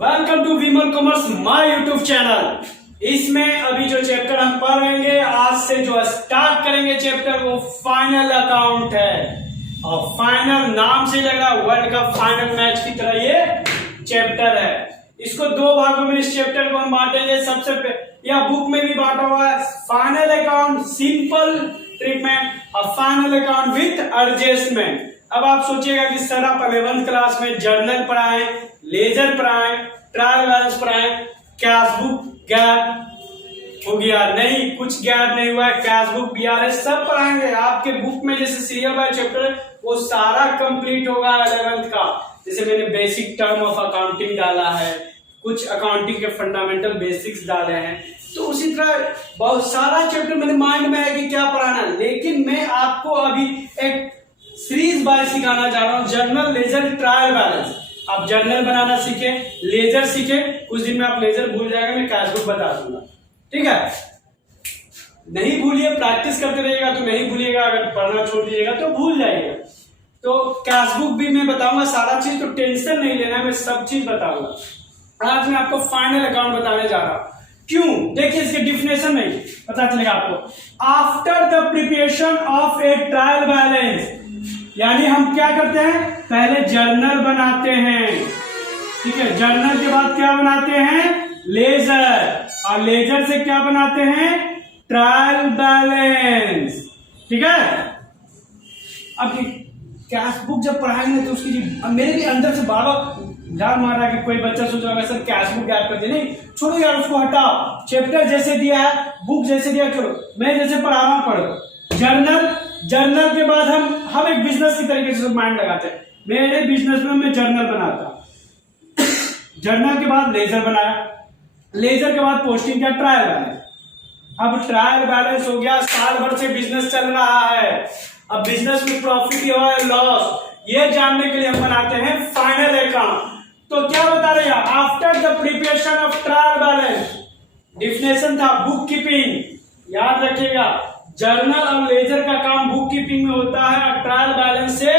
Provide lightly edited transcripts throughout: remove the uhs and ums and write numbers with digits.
Welcome to Vimal commerce my YouTube channel. इसमें अभी जो चैप्टर हम पढ़ेंगे आज से जो स्टार्ट करेंगे चैप्टर वो फाइनल अकाउंट है। और फाइनल नाम से लग रहा है वर्ल्ड कप फाइनल मैच की तरह ये चैप्टर है। इसको दो भागों में इस चैप्टर को हम बांटेंगे। सबसे या बुक में भी बांटा हुआ है फाइनल अकाउंट सिंपल ट्रीटमेंट और फाइनल अकाउंट विथ एडजस्टमेंट। अब आप सोचिएगा कि सर आप 11th क्लास में जर्नल पढ़ाएं, लेजर पढ़ाएं, ट्रायल बैलेंस पढ़ाएं, कैश बुक गैप हो गया, नहीं कुछ गैप नहीं हुआ है, कैश बुक बीआरएस सब पढ़ाएंगे। आपके बुक में जैसे सीरियल बाय चैप्टर वो सारा कंप्लीट होगा 11th का। जैसे मैंने बेसिक टर्म ऑफ अकाउंटिंग डाला है, कुछ अकाउंटिंग के फंडामेंटल बेसिक्स डाले हैं, तो उसी तरह बहुत सारा चैप्टर मेरे माइंड में है कि क्या पढ़ाना। लेकिन मैं आपको अभी एक सीरीज बाय सिखाना चाह रहा हूँ, जर्नल लेजर ट्रायल बैलेंस। आप जर्नल बनाना सीखे, लेजर सीखे, कुछ दिन में आप लेजर भूल जाएगा, मैं कैश बुक बता दूंगा, ठीक है। नहीं भूलिए, प्रैक्टिस करते रहिएगा तो नहीं भूलिएगा, अगर पढ़ना छोड़ दीजिएगा तो भूल जाइएगा। तो कैश बुक भी मैं बताऊंगा सारा चीज, तो टेंशन नहीं लेना, मैं सब चीज बताऊंगा। आज मैं आपको फाइनल अकाउंट बताने जा रहा हूं। क्यों? देखिए इसके डिफिनेशन में पता चलेगा आपको। After the preparation of A trial balance, यानी हम क्या करते हैं, पहले जर्नल बनाते हैं, ठीक है। जर्नल के बाद क्या बनाते हैं, लेजर, और लेजर से क्या बनाते हैं, ट्रायल बैलेंस, ठीक है। अब कैश बुक जब पढ़ाएंगे तो उसकी मेरे भी अंदर से बार बार ध्यान मार रहा है कि कोई बच्चा सोच रहा है सर कैश बुक याद कर दे। नहीं, छोड़ो यार, उसको हटाओ। चैप्टर जैसे दिया है, बुक जैसे दिया, छोड़ो, मैं जैसे पढ़ा रहा हूं पढ़ो। जर्नल के बाद हम एक बिजनेस की तरीके से माइंड लगाते हैं। मेरे बिजनेस में मैं जर्नल बनाता, जर्नल के बाद लेजर बनाया, लेजर के बाद पोस्टिंग किया, ट्रायल बैलेंस। अब ट्रायल बैलेंस हो गया, साल भर से बिजनेस चल रहा है, अब बिजनेस में प्रॉफिट हुआ है लॉस, ये जानने के लिए हम बनाते हैं फाइनल अकाउंट। तो क्या बता रहे हैं, after the preparation of trial balance, definition था बुक कीपिंग, याद रखिएगा। जर्नल और लेजर का काम बुक कीपिंग में होता है, और ट्रायल बैलेंस से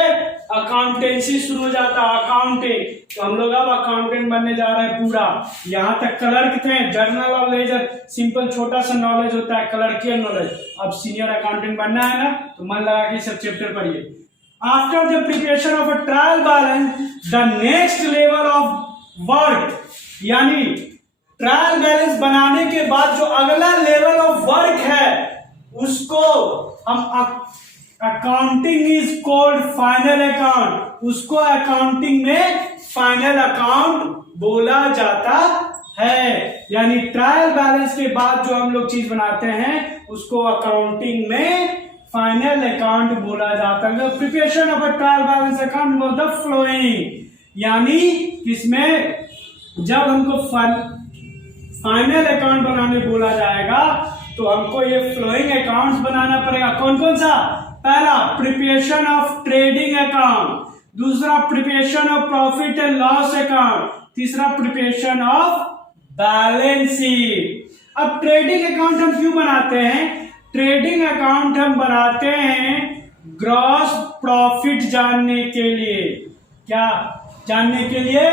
अकाउंटेंसी शुरू हो जाता है, अकाउंटिंग। तो हम लोग अब अकाउंटेंट बनने जा रहे हैं पूरा। यहां तक क्लर्क थे, जर्नल और लेजर सिंपल छोटा सा नॉलेज होता है, क्लर्कियल नॉलेज। अब सीनियर अकाउंटेंट बनना है ना, तो मन लगा के सब चैप्टर पढ़िए। After the preparation of a trial balance, the next level of work, यानी ट्रायल बैलेंस बनाने के बाद जो अगला लेवल ऑफ वर्क है उसको हम accounting is called final account, उसको अकाउंटिंग में फाइनल अकाउंट बोला जाता है। यानी ट्रायल बैलेंस के बाद जो हम लोग चीज बनाते हैं उसको अकाउंटिंग में फाइनल अकाउंट बोला जाता है। Preparation of a trial balance account was the flowing, यानी इसमें जब हमको फाइनल अकाउंट बनाने बोला जाएगा तो हमको ये फ्लोइंग अकाउंट्स बनाना पड़ेगा। कौन कौन सा? पहला प्रिपरेशन ऑफ ट्रेडिंग अकाउंट, दूसरा preparation of profit and loss account, तीसरा प्रिपरेशन ऑफ बैलेंस शीट। अब ट्रेडिंग अकाउंट हम क्यों बनाते हैं? ट्रेडिंग अकाउंट हम बनाते हैं ग्रॉस प्रॉफिट जानने के लिए। क्या जानने के लिए?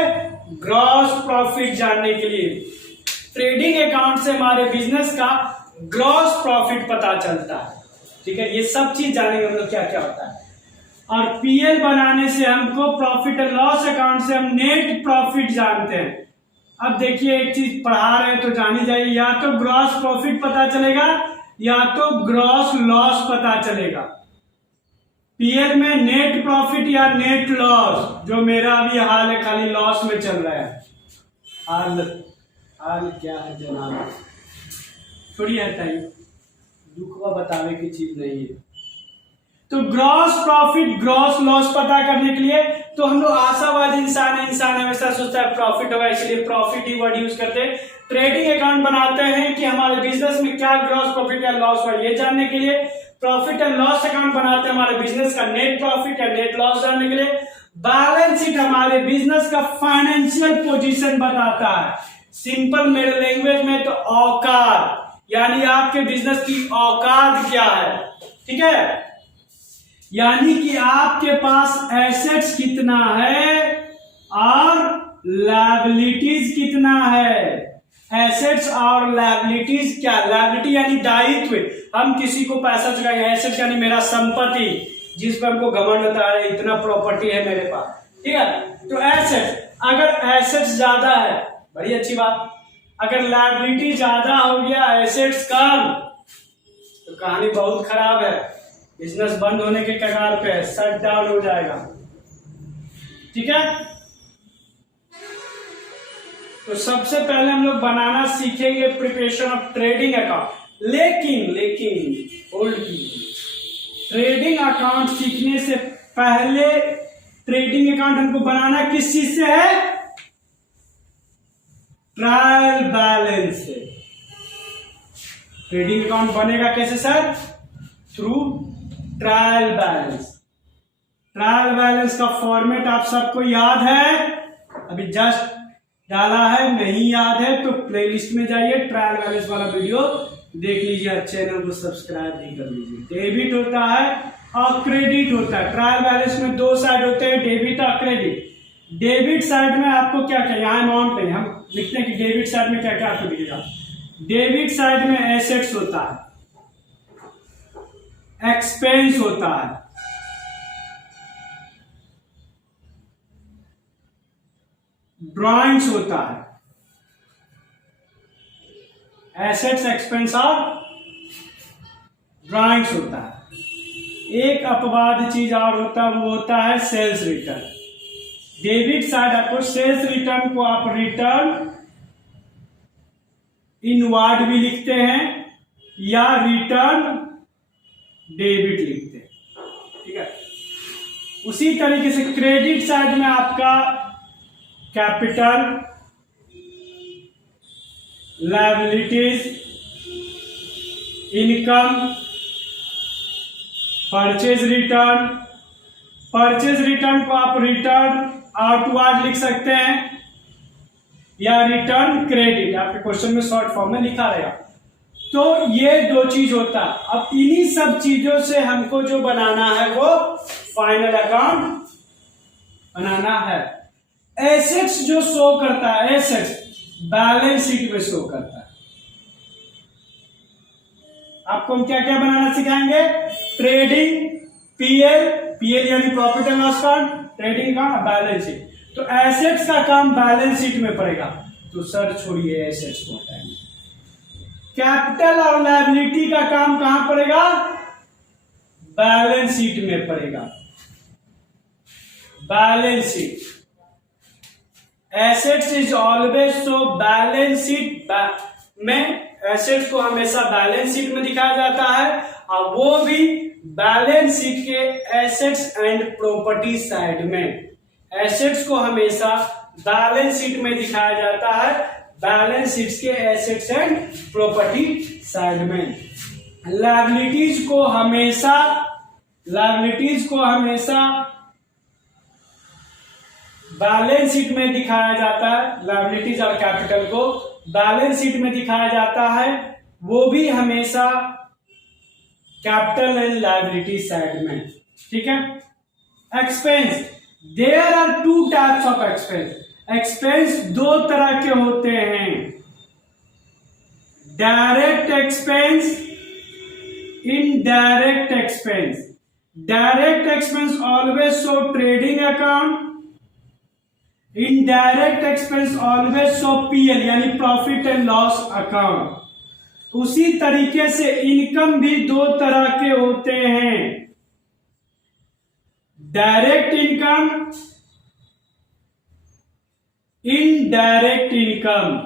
ग्रॉस प्रॉफिट जानने के लिए। ट्रेडिंग अकाउंट से हमारे बिजनेस का ग्रॉस प्रॉफिट पता चलता है, ठीक है। ये सब चीज जानेंगे हम लोग क्या क्या होता है। और पीएल बनाने से हमको प्रॉफिट एंड लॉस अकाउंट से हम नेट प्रॉफिट जानते हैं। अब देखिए एक चीज पढ़ा रहे हैं तो जानी जाइए, या तो ग्रॉस प्रॉफिट पता चलेगा या तो ग्रॉस लॉस पता चलेगा। पीएल में नेट प्रॉफिट या नेट लॉस, जो मेरा अभी हाल है खाली लॉस में चल रहा है। हाल क्या है जनाब, थोड़ी है टाइम, दुख बतावे की चीज नहीं है। तो ग्रॉस प्रॉफिट ग्रॉस लॉस पता करने के लिए तो हम लोग आशावादी इंसान है, इंसान हमेशा सोचता है प्रॉफिट होगा, इसलिए प्रॉफिट ही वर्ड यूज करते हैं। ट्रेडिंग अकाउंट बनाते हैं कि हमारे बिजनेस में क्या ग्रॉस प्रॉफिट या लॉस हुआ ये जानने के लिए। प्रॉफिट एंड लॉस अकाउंट बनाते हैं हमारे बिजनेस का नेट प्रॉफिट या नेट लॉस जानने के लिए। बैलेंस शीट हमारे बिजनेस का फाइनेंशियल पोजीशन बताता है, सिंपल मेरे लैंग्वेज में तो औकात, यानी आपके बिजनेस की औकात क्या है, ठीक है। यानी कि आपके पास एसेट्स कितना है और लायबिलिटीज कितना है, एसेट्स और लायबिलिटीज क्या, लायबिलिटी यानी दायित्व, हम किसी को पैसा चुकाएंगे, एसेट्स यानी मेरा संपत्ति जिस पर हमको घमंड होता है इतना प्रॉपर्टी है मेरे पास, ठीक है। तो एसेट्स, अगर एसेट्स ज्यादा है बड़ी अच्छी बात, अगर लायबिलिटी ज्यादा हो गया एसेट्स कम तो कहानी बहुत खराब है, बिजनेस बंद होने के कगार पे है, शट डाउन हो जाएगा, ठीक है। तो सबसे पहले हम लोग बनाना सीखेंगे प्रिपरेशन ऑफ ट्रेडिंग अकाउंट, लेकिन होल्ड कीजिए, ट्रेडिंग अकाउंट सीखने से पहले ट्रेडिंग अकाउंट हमको बनाना किस चीज से है, ट्रायल बैलेंस से। ट्रेडिंग अकाउंट बनेगा कैसे sir, through trial balance. Trial balance का फॉर्मेट आप सबको याद है, अभी जस्ट डाला है, नहीं याद है तो प्लेलिस्ट में जाइए, ट्रायल बैलेंस वाला वीडियो देख लीजिए, चैनल को सब्सक्राइब भी कर लीजिए। डेबिट होता है और क्रेडिट होता है, ट्रायल बैलेंस में दो साइड होते हैं, डेबिट और क्रेडिट। डेबिट साइड में आपको क्या क्या, यहाँ अमाउंट नहीं, हम लिखते हैं कि डेबिट साइड में क्या क्या आपको दिखेगा। डेबिट साइड में एसेट्स होता है, एक्सपेंस होता है, ड्रॉइंग्स होता है, एसेट्स एक्सपेंस और ड्रॉइंग्स होता है। एक अपवाद चीज और होता है, वो होता है सेल्स रिटर्न। डेबिट साइड आपको सेल्स रिटर्न को आप रिटर्न इनवार्ड भी लिखते हैं या रिटर्न डेबिट लिखते हैं, ठीक है। उसी तरीके से क्रेडिट साइड में आपका capital, liabilities, income, purchase return. Purchase return को आप रिटर्न आउटवार्ड लिख सकते हैं या रिटर्न क्रेडिट, आपके क्वेश्चन में शॉर्ट फॉर्म में लिखा रहेगा। तो ये दो चीज होता है। अब इन्हीं सब चीजों से हमको जो बनाना है वो फाइनल अकाउंट बनाना है। एसेट्स जो शो करता है, एसेट्स बैलेंस शीट में शो करता है। आपको हम क्या क्या बनाना सिखाएंगे, ट्रेडिंग, पीएल यानी profit and loss account, trading का बैलेंस शीट। तो एसेट्स का काम बैलेंस शीट में पड़ेगा, तो सर छोड़िए एसेट्स को हटाएंगे। कैपिटल और लायबिलिटी का काम कहां पड़ेगा, बैलेंस शीट में पड़ेगा, balance sheet. Assets is always so balance sheet में, एसेट्स को हमेशा बैलेंस शीट में दिखाया जाता है, और वो भी बैलेंस शीट के एसेट्स एंड प्रॉपर्टी साइड में। एसेट्स को हमेशा बैलेंस शीट में दिखाया जाता है, बैलेंस शीट के एसेट्स एंड प्रॉपर्टी साइड में। लायबिलिटीज को हमेशा बैलेंस शीट में दिखाया जाता है, लायबिलिटीज और कैपिटल को बैलेंस शीट में दिखाया जाता है, वो भी हमेशा कैपिटल एंड लायबिलिटी साइड में, ठीक है। Expense, there are two types of expense. Expense दो तरह के होते हैं, direct expense, indirect expense. Direct expense always show trading account, indirect expense always show PL यानी प्रॉफिट एंड लॉस अकाउंट। उसी तरीके से इनकम भी दो तरह के होते हैं, डायरेक्ट इनकम, इनडायरेक्ट इनकम।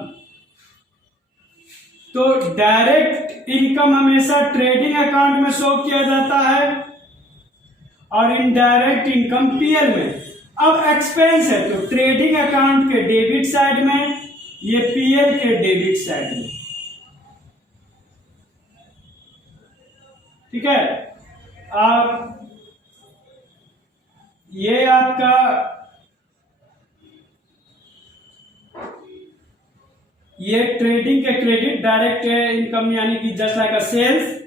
तो डायरेक्ट इनकम हमेशा ट्रेडिंग अकाउंट में शो किया जाता है और इनडायरेक्ट इनकम पीएल में। अब एक्सपेंस है तो ट्रेडिंग अकाउंट के डेबिट साइड में, ये पीएल के डेबिट साइड में, ठीक है। अब ये आपका ये ट्रेडिंग के क्रेडिट, डायरेक्ट इनकम यानी कि जस्ट लाइक अ सेल्स,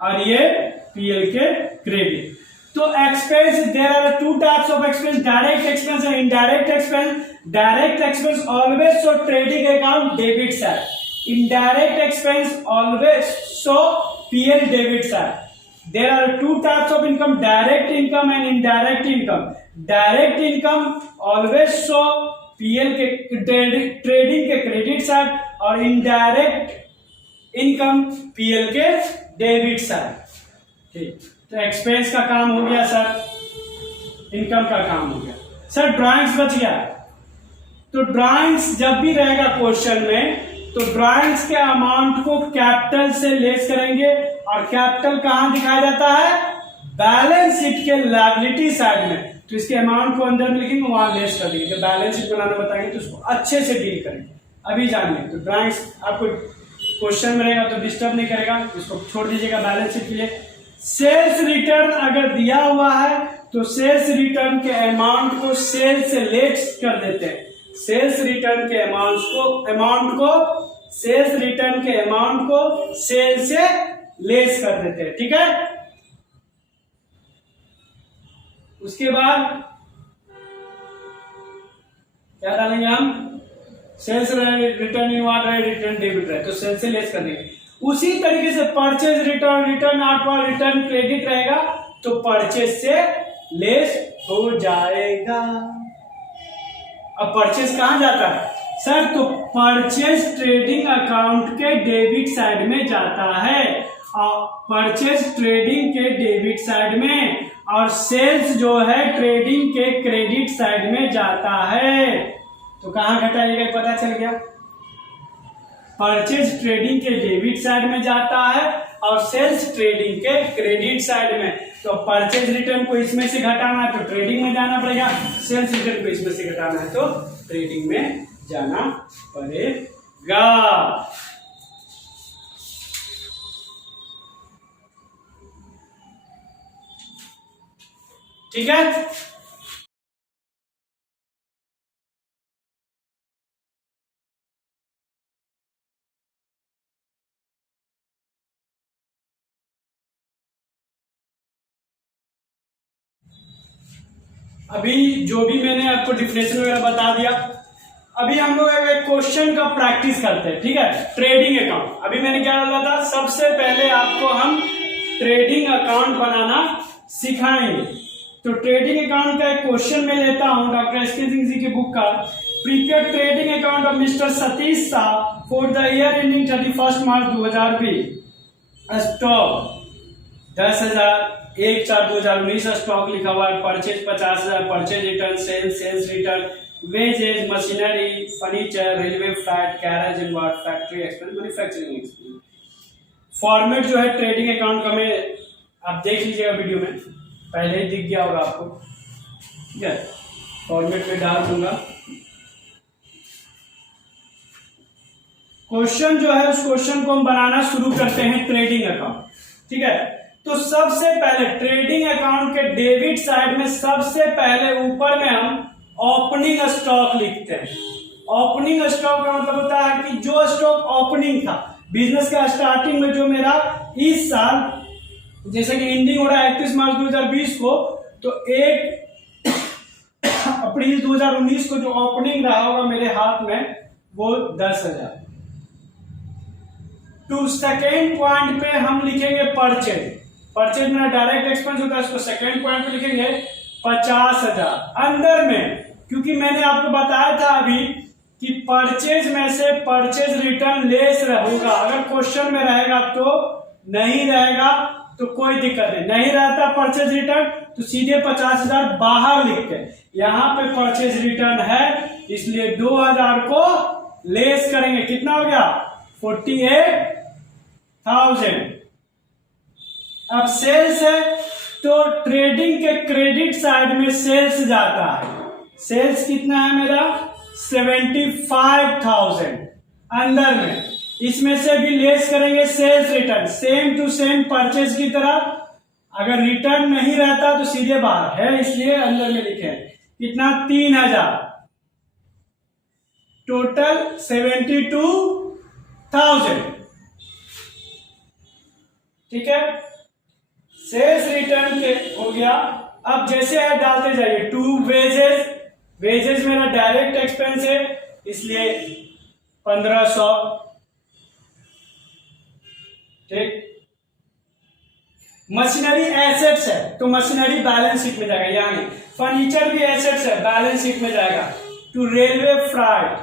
और ये पीएल के क्रेडिट। तो expense, there are two types of expense, direct expense and indirect expense. Direct expense always show trading account debit side. Indirect expense always show PL debit side. There are two types of income, direct income and indirect income. Direct income always show PL के trading के credit side और indirect income PL के debit side. ठीक, तो expense का काम हो गया सर, इनकम का काम हो गया सर. ड्राइंग्स बच गया. तो ड्राइंग्स जब भी रहेगा क्वेश्चन में, तो ड्राइंग्स के अमाउंट को कैपिटल से लेस करेंगे. और कैपिटल कहां दिखाया जाता है? बैलेंस शीट के लायबिलिटी साइड में. तो इसके अमाउंट को अंदर में लिखेंगे, वहां लेस कर देंगे. जब बैलेंस शीट बनाना बताएंगे तो उसको अच्छे से डील करेंगे. अभी जानिए. तो ड्राइंग्स आपको क्वेश्चन में रहेगा तो डिस्टर्ब नहीं करेगा, इसको छोड़ दीजिएगा बैलेंस शीट के लिए. सेल्स रिटर्न अगर दिया हुआ है तो सेल्स रिटर्न के अमाउंट को सेल्स से लेस कर देते हैं. सेल्स रिटर्न के अमाउंट को सेल्स रिटर्न के अमाउंट को सेल से लेस कर देते हैं. ठीक है. उसके बाद क्या डालेंगे हम? सेल्स रिटर्न इनवर्ड रहे, रिटर्न डेबिट रहे, तो सेल से लेस कर देंगे. उसी तरीके से purchase return, return outward return credit रहेगा तो परचेज से लेस हो जाएगा. अब परचेज कहां जाता है सर? तो परचेज ट्रेडिंग अकाउंट के डेबिट साइड में जाता है. और परचेज ट्रेडिंग के डेबिट साइड में, और सेल्स जो है ट्रेडिंग के क्रेडिट साइड में जाता है. तो कहां घटाइएगा पता चल गया. परचेज ट्रेडिंग के डेबिट साइड में जाता है और सेल्स ट्रेडिंग के क्रेडिट साइड में. तो परचेज रिटर्न को इसमें से घटाना है तो ट्रेडिंग में जाना पड़ेगा. सेल्स रिटर्न को इसमें से घटाना है तो ट्रेडिंग में जाना पड़ेगा. ठीक है. अभी जो भी मैंने आपको डिफिनेशन वगैरह बता दिया, अभी हम लोग एक क्वेश्चन का प्रैक्टिस करते हैं. ठीक है. ट्रेडिंग अकाउंट, अभी मैंने क्या डाला था? सबसे पहले आपको हम ट्रेडिंग अकाउंट बनाना सिखाएंगे. तो ट्रेडिंग अकाउंट का एक क्वेश्चन मैं लेता हूं डॉक्टर एस के सिंह जी की बुक का. Prepaid trading account of mister Satish Shah for the year ending 31 March 2020. Stock 10,000, 1/4/2019 stock लिखा हुआ है. Purchase 50,000, purchase return, sales return, wages, machinery, furniture, railway flat, carriage inward, factory expense, manufacturing expense. Format जो है trading account का मैं आप देख लीजिएगा वीडियो में, पहले ही दिख गया होगा आपको. ठीक है. फॉर्मेट में डाल दूंगा. क्वेश्चन जो है उस क्वेश्चन को हम बनाना शुरू करते हैं. Trading account. ठीक है. तो सबसे पहले ट्रेडिंग अकाउंट के डेबिट साइड में सबसे पहले ऊपर में हम ओपनिंग स्टॉक लिखते हैं. ओपनिंग स्टॉक का मतलब होता है कि जो स्टॉक ओपनिंग था बिजनेस का स्टार्टिंग में, जो मेरा इस साल जैसे कि एंडिंग हो रहा है 31 मार्च 2020 को, तो 1 अप्रैल 2019 को जो ओपनिंग रहा होगा मेरे हाथ में वो 10,000. टू सेकेंड पॉइंट पे हम लिखेंगे परचेज. परचेज मेरा डायरेक्ट एक्सपेंस होता है, उसको सेकेंड पॉइंट पे लिखेंगे 50,000. अंदर में, क्योंकि मैंने आपको बताया था अभी कि परचेज में से परचेज रिटर्न लेस रहेगा. अगर क्वेश्चन में रहेगा तो नहीं रहेगा तो कोई दिक्कत नहीं रहता परचेज रिटर्न तो सीधे 50,000 बाहर लिखते हैं. यहां पे परचेज रिटर्न है इसलिए 2,000 को लेस करेंगे. कितना हो गया? 48,000. अब सेल्स है तो ट्रेडिंग के क्रेडिट साइड में सेल्स जाता है. सेल्स कितना है मेरा? 75,000 अंदर में. इसमें से भी लेस करेंगे sales return, same to same purchase की तरह. अगर रिटर्न नहीं रहता तो सीधे बाहर है, इसलिए अंदर में लिखे. कितना? 3,000. टोटल 72,000. ठीक है. शेष रिटर्न हो गया। अब जैसे है डालते जाइए। टू वेजेस, वेजेस मेरा डायरेक्ट एक्सपेंस है इसलिए 1500, ठीक। मशीनरी एसेट्स है तो मशीनरी बैलेंस शीट में जाएगा, यानी फर्नीचर भी एसेट्स है, बैलेंस शीट में जाएगा। To railway freight,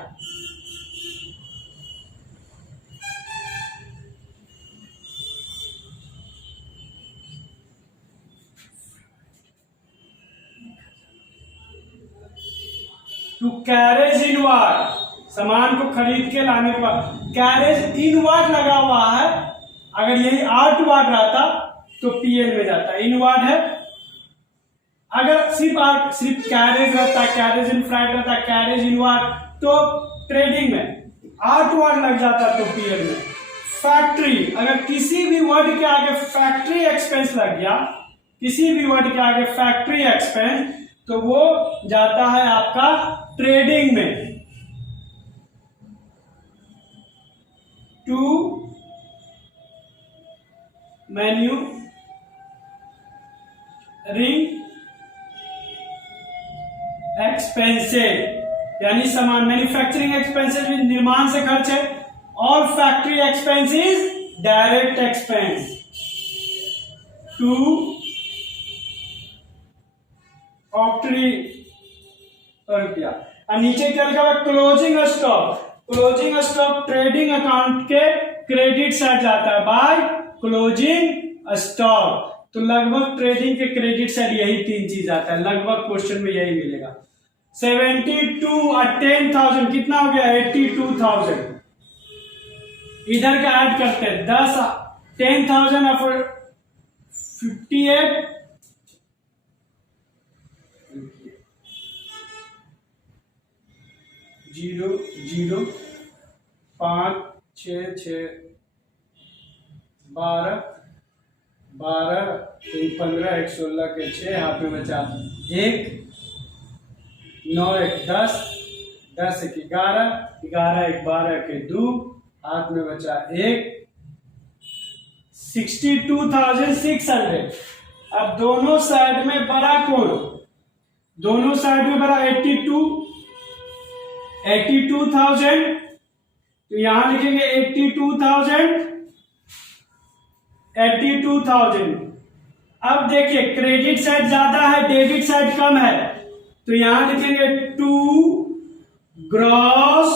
to carriage inward, सामान को खरीद के लाने पर कैरेज इनवार्ड लगा हुआ है, अगर यही आउटवार्ड रहता तो पीएल में जाता। इनवार्ड है, अगर सिर्फ कैरेज रहता, कैरेज इन फ्राइट रहता, कैरेज इनवार्ड तो ट्रेडिंग में, आउटवार्ड लग जाता तो पीएल में। फैक्ट्री, अगर किसी भी वर्ड के आगे फैक्ट्री एक्सपेंस लग गया, किसी भी वर्ड के आगे फैक्ट्री एक्सपेंस, तो वो जाता है आपका ट्रेडिंग में। टू मैन्यू रिंग एक्सपेंसेस, यानी सामान मैन्युफैक्चरिंग एक्सपेंसेस भी निर्माण से खर्च है, और factory expenses direct expense. To octroi रुपया। और नीचे क्या लिखा हुआ? Closing stock. Closing stock trading account के क्रेडिट साइड जाता है बाय क्लोजिंग स्टॉक। तो लगभग ट्रेडिंग के क्रेडिट साइड यही तीन चीज आता है, लगभग क्वेश्चन में यही मिलेगा। 72 और 10,000 कितना हो गया? 82,000। इधर का ऐड करते हैं 10, 10,000 और 58, 0 0 5 6 6 12 12 3 15 1 16 के 6 हाथ में बचा 1, 9 1 10 10 1 11 11 1 12 के 2 हाथ में बचा 1, 62,600। अब दोनों साइड में बड़ा कौन? दोनों साइड में बड़ा 82,000, तो यहां लिखेंगे 82,000। अब देखिए क्रेडिट साइड ज्यादा है, डेबिट साइड कम है, तो यहां लिखेंगे to gross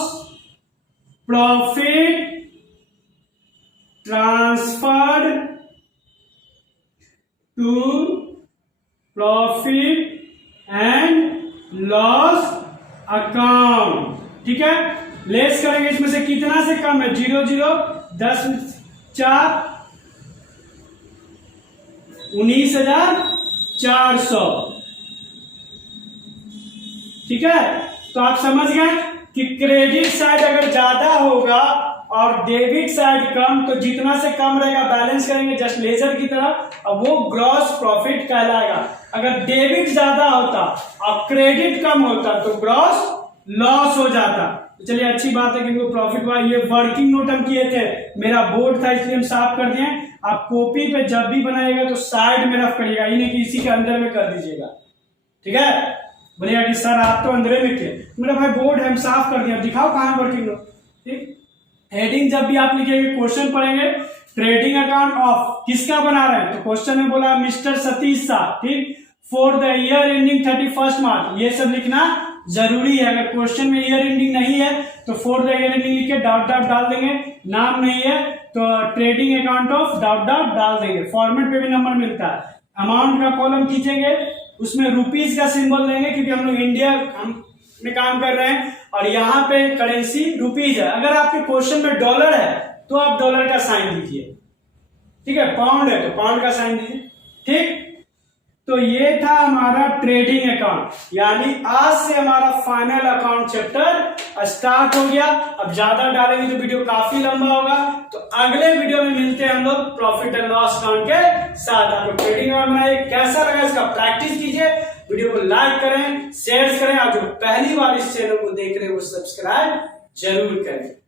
profit transferred to profit and loss account. ठीक है, लेस करेंगे इसमें से कितना से कम है? 0 0 10 4 19,400। ठीक है, तो आप समझ गए कि क्रेडिट साइड अगर ज्यादा होगा और डेबिट साइड कम, तो जितना से कम रहेगा बैलेंस करेंगे जस्ट लेजर की तरह, और वो ग्रॉस प्रॉफिट कहलाएगा। अगर डेबिट ज्यादा होता और क्रेडिट कम होता तो ग्रॉस लॉस हो जाता। तो चलिए अच्छी बात है कि इनको प्रॉफिट हुआ। ये वर्किंग नोट हम किए थे, मेरा बोर्ड था इसलिए हम साफ कर दिए। आप कॉपी पे जब भी बनाइएगा तो साइड में रफ करिएगा, इन्हें कि इसी के अंदर में कर दीजिएगा। ठीक है, बोलिएगा कि सर आप तो अंदर में थे। मेरा भाई बोर्ड है, हम साफ कर दिया, दिखाओ कहां वर्किंग नोट। ठीक, हेडिंग जब भी आप लिखेंगे, क्वेश्चन पढ़ेंगे ट्रेडिंग अकाउंट ऑफ किसका बना रहे हैं, तो क्वेश्चन में बोला मिस्टर सतीश शाह। ठीक, फॉर द ईयर एंडिंग 31 मार्च, ये सब लिखना जरूरी है। अगर क्वेश्चन में ईयर एंडिंग नहीं है तो फॉर द ईयर एंडिंग लिख के डॉट डॉट डाल देंगे, नाम नहीं है तो trading account of dot dot डाल देंगे। फॉर्मेट पे भी नंबर मिलता है। अमाउंट का कॉलम खींचेंगे, उसमें रुपीज का सिंबल देंगे क्योंकि हम लोग इंडिया में काम कर रहे हैं और यहाँ पे करेंसी रुपीज है। अगर आपके क्वेश्चन में डॉलर है तो आप डॉलर का साइन दीजिए। ठीक है, पाउंड है तो पाउंड का साइन दीजिए। ठीक, तो ये था हमारा ट्रेडिंग अकाउंट, यानी आज से हमारा फाइनल अकाउंट चैप्टर स्टार्ट हो गया। अब ज्यादा डालेंगे तो वीडियो काफी लंबा होगा, तो अगले वीडियो में मिलते हैं हम लोग प्रॉफिट एंड लॉस अकाउंट के साथ। आप लोग ट्रेडिंग अकाउंट बनाइए, कैसा लगा इसका प्रैक्टिस कीजिए, वीडियो को लाइक करें, शेयर करें, और जो पहली बार इस चैनल को देख रहे हैं वो सब्सक्राइब जरूर करें।